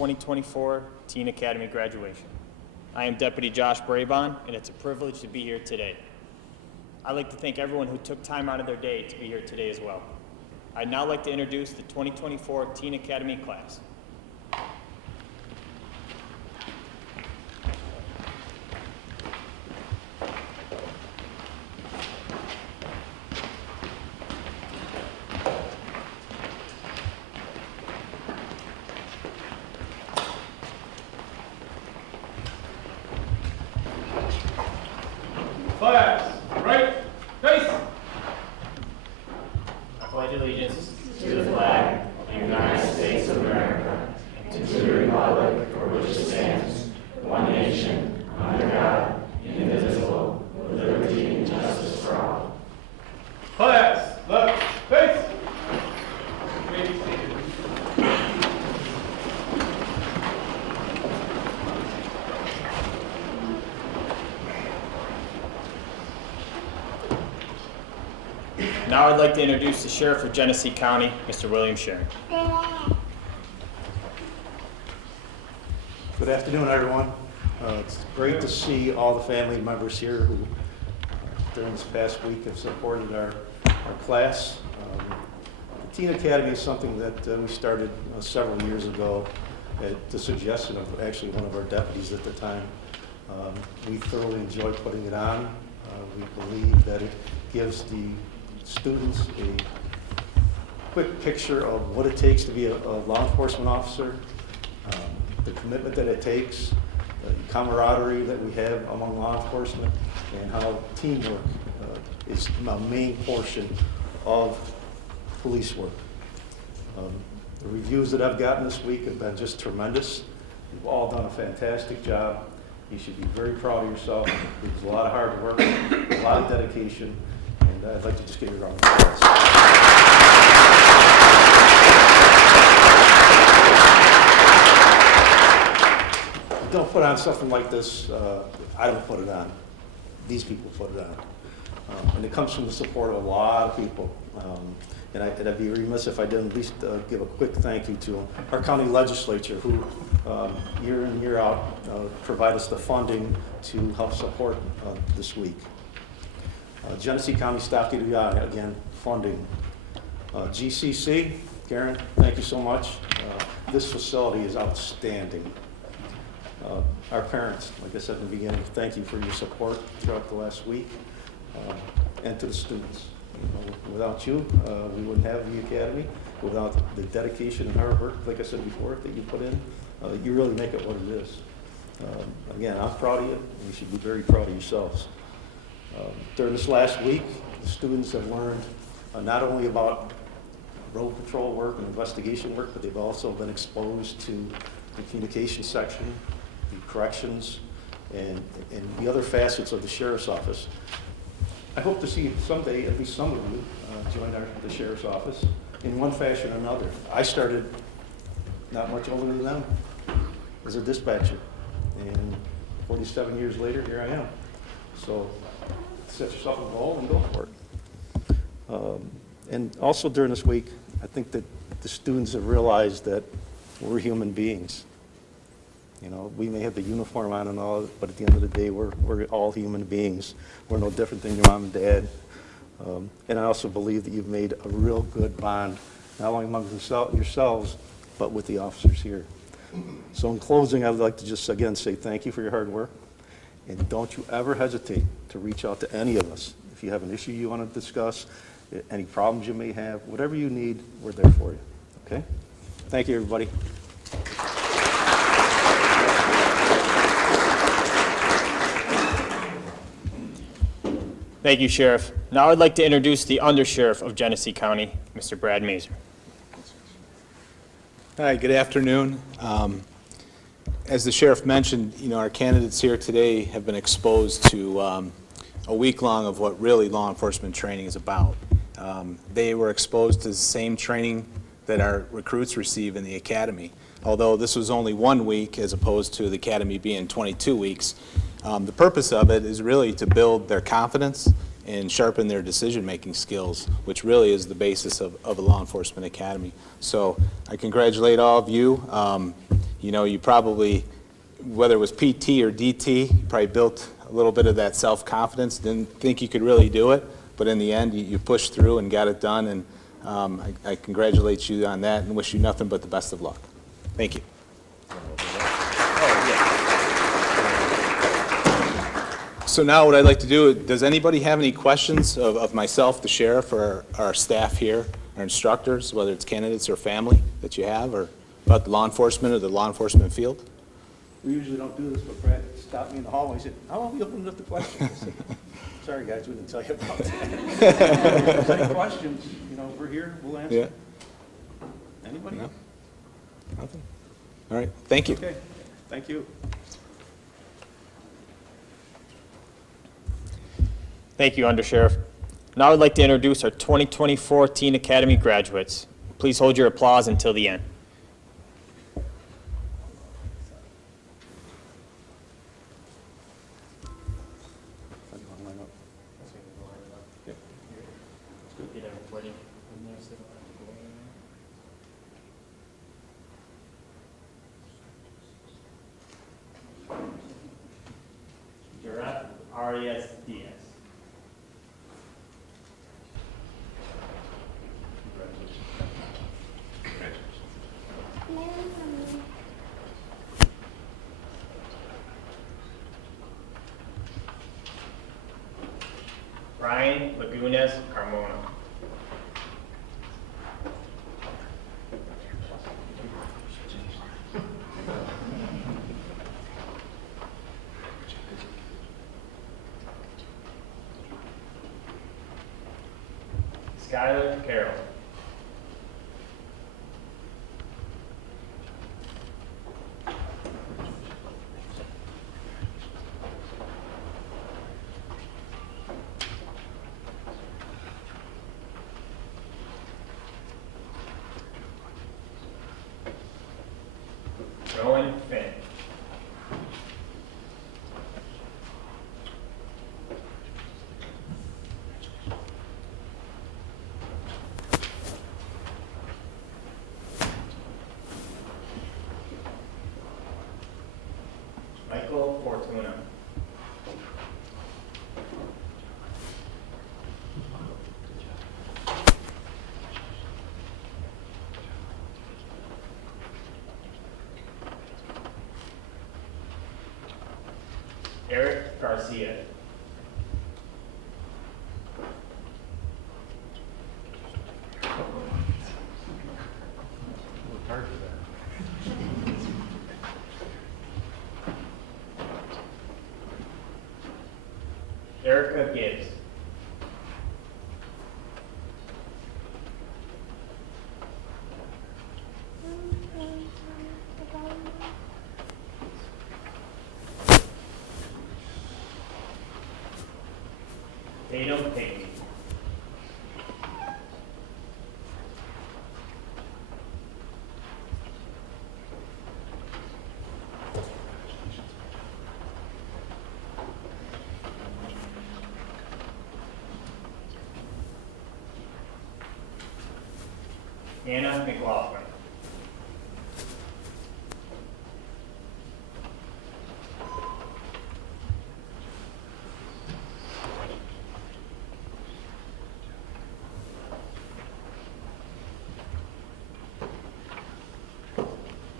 2024 Teen Academy graduation. I am Deputy Josh Brabon, and it's a privilege to be here today. I'd like to thank everyone who took time out of their day to be here today as well. I'd now like to introduce the 2024 Teen Academy class. Class, right, face. I pledge allegiance to the flag of the United States of America and to the republic for which it stands, one nation, under God, indivisible, with liberty and justice for all. Class, left, face. You may be seated. Now I'd like to introduce the Sheriff of Genesee County, Mr. William Sharon. Good afternoon, everyone. It's great to see all the family members here who, during this past week, have supported our class. The Teen Academy is something that we started several years ago at the suggestion of actually one of our deputies at the time. We thoroughly enjoy putting it on. We believe that it gives the students a quick picture of what it takes to be a law enforcement officer, the commitment that it takes, the camaraderie that we have among law enforcement, and how teamwork is a main portion of police work. The reviews that I've gotten this week have been just tremendous. You've all done a fantastic job. You should be very proud of yourself. It was a lot of hard work, a lot of dedication, and I'd like to just give you a round of applause. You don't put on something like this, I don't put it on. These people put it on. And it comes from the support of a lot of people. And I'd be remiss if I didn't at least give a quick thank you to our county legislature who, year in, year out, provide us the funding to help support this week. Genesee County Staff DWI, again, funding. GCC, Karen, thank you so much. This facility is outstanding. Our parents, like I said in the beginning, thank you for your support throughout the last week. And to the students. You know, without you, we wouldn't have the Academy. Without the dedication and hard work, like I said before, that you put in, you really make it what it is. Again, I'm proud of you, and you should be very proud of yourselves. During this last week, the students have learned not only about road patrol work and investigation work, but they've also been exposed to the communication section, the corrections, and the other facets of the Sheriff's Office. I hope to see someday at least some of you join the Sheriff's Office in one fashion or another. I started not much older than them as a dispatcher, and 47 years later, here I am. So set yourself a goal and go for it. And also during this week, I think that the students have realized that we're human beings. You know, we may have the uniform on and all, but at the end of the day, we're all human beings. We're no different than your mom and dad. And I also believe that you've made a real good bond, not only among yourselves, but with the officers here. So in closing, I'd like to just again say thank you for your hard work. And don't you ever hesitate to reach out to any of us. If you have an issue you want to discuss, any problems you may have, whatever you need, we're there for you. Okay? Thank you, everybody. Thank you, Sheriff. Now I'd like to introduce the Undersheriff of Genesee County, Mr. Brad Mazer. Hi, good afternoon. As the Sheriff mentioned, you know, our candidates here today have been exposed to a week long of what really law enforcement training is about. They were exposed to the same training that our recruits receive in the academy. Although this was only 1 week as opposed to the academy being 22 weeks, the purpose of it is really to build their confidence and sharpen their decision-making skills, which really is the basis of a law enforcement academy. So I congratulate all of you. you know, you probably, whether it was PT or DT, you probably built a little bit of that self-confidence, didn't think you could really do it, but in the end, you pushed through and got it done, and I congratulate you on that and wish you nothing but the best of luck. Thank you. So now what I'd like to do, does anybody have any questions of myself, the sheriff, or our staff here, our instructors, whether it's candidates or family that you have, or about law enforcement or the law enforcement field? We usually don't do this, but Brad stopped me in the hallway and said, how about we open it up to questions? I said, sorry, guys, we didn't tell you about that. If there's any questions, you know, we're here, we'll answer. Yeah? Anybody? No? Nothing? All right, thank you. Okay, thank you. Thank you, Undersheriff. Now I'd like to introduce our 2024 Teen Academy graduates. Please hold your applause until the end. Giraffe Arias Diaz. Brian Lagunas Carmona. Skylar Carroll. Rowan Finn. Michael Fortuna. Eric Garcia. Erica Gibbs. Tatum Pink. Anna McLaughlin.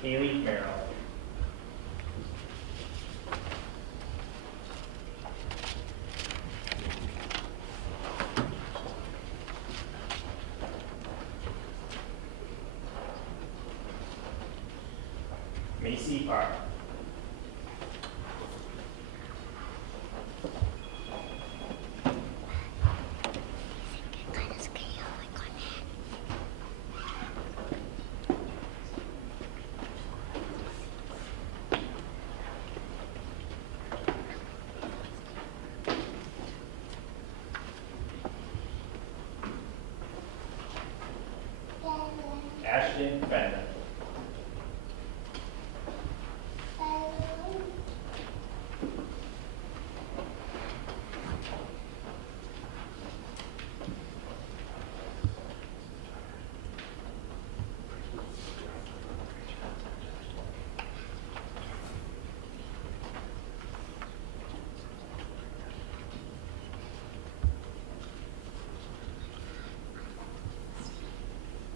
Haley Merrill. Macy Park. Ashton Fender.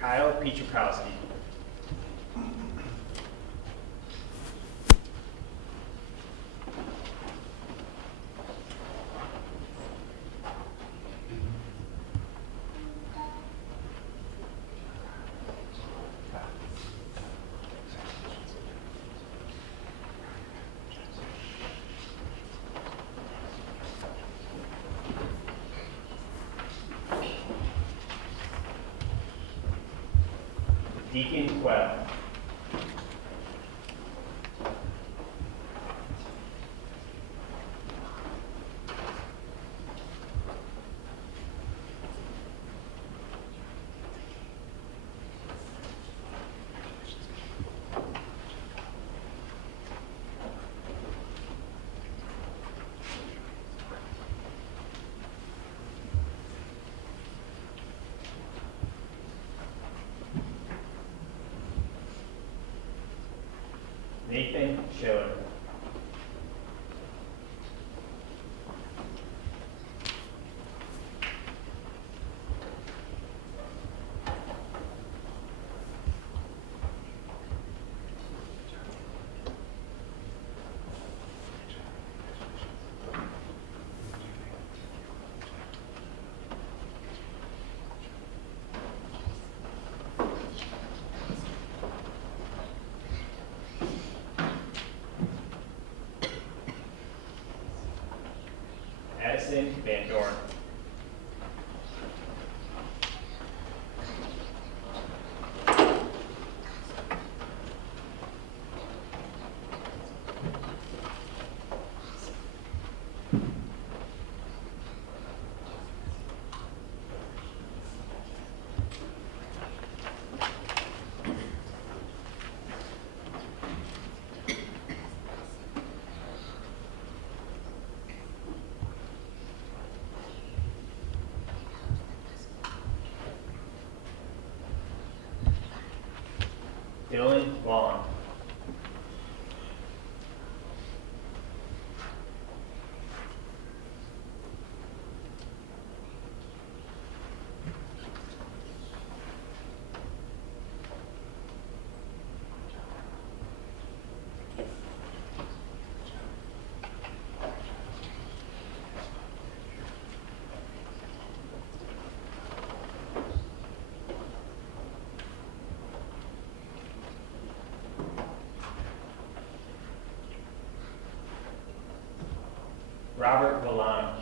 Kyle Pietrukowski. Deacon Webb. Nathan Schiller. Addison Van Dorn. Dylan Vaughn. Robert Villano.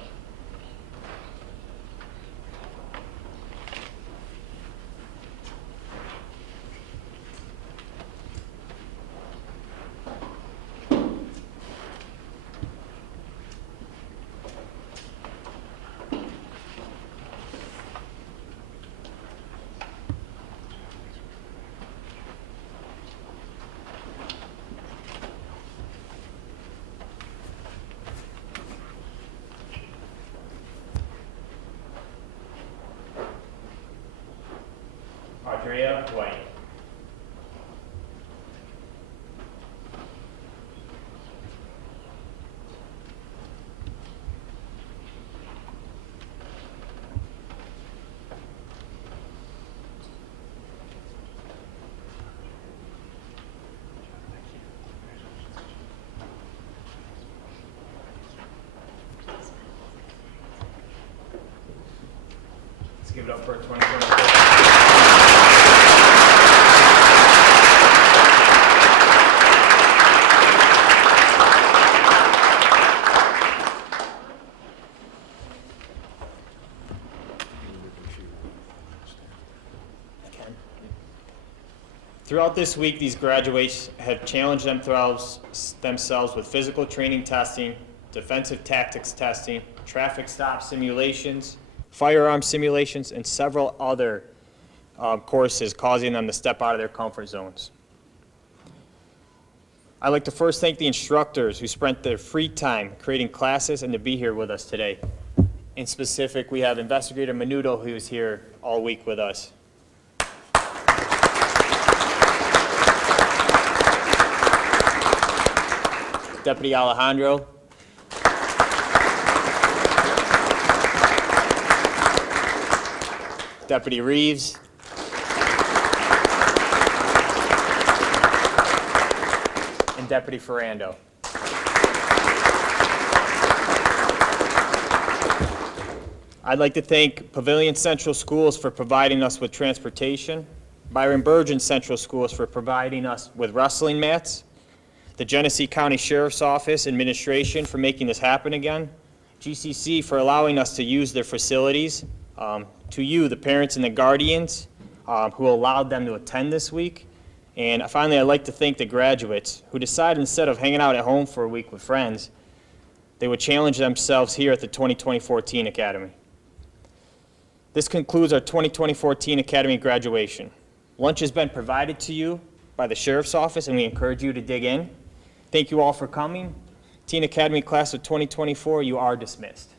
Andrea White. Let's give it up for 2024. Throughout this week, these graduates have challenged themselves with physical training testing, defensive tactics testing, traffic stop simulations, firearm simulations, and several other courses, causing them to step out of their comfort zones. I'd like to first thank the instructors who spent their free time creating classes and to be here with us today. In specific, we have Investigator Menudo, who is here all week with us. Deputy Alejandro. Deputy Reeves. and Deputy Ferrando. I'd like to thank Pavilion Central Schools for providing us with transportation, Byron Burgeon Central Schools for providing us with wrestling mats, the Genesee County Sheriff's Office Administration for making this happen again, GCC for allowing us to use their facilities, to you, the parents and the guardians who allowed them to attend this week, and finally, I'd like to thank the graduates who decided instead of hanging out at home for a week with friends, they would challenge themselves here at the 2024 Teen Academy. This concludes our 2024 Teen Academy graduation. Lunch has been provided to you by the Sheriff's Office, and we encourage you to dig in. Thank you all for coming. Teen Academy Class of 2024, you are dismissed.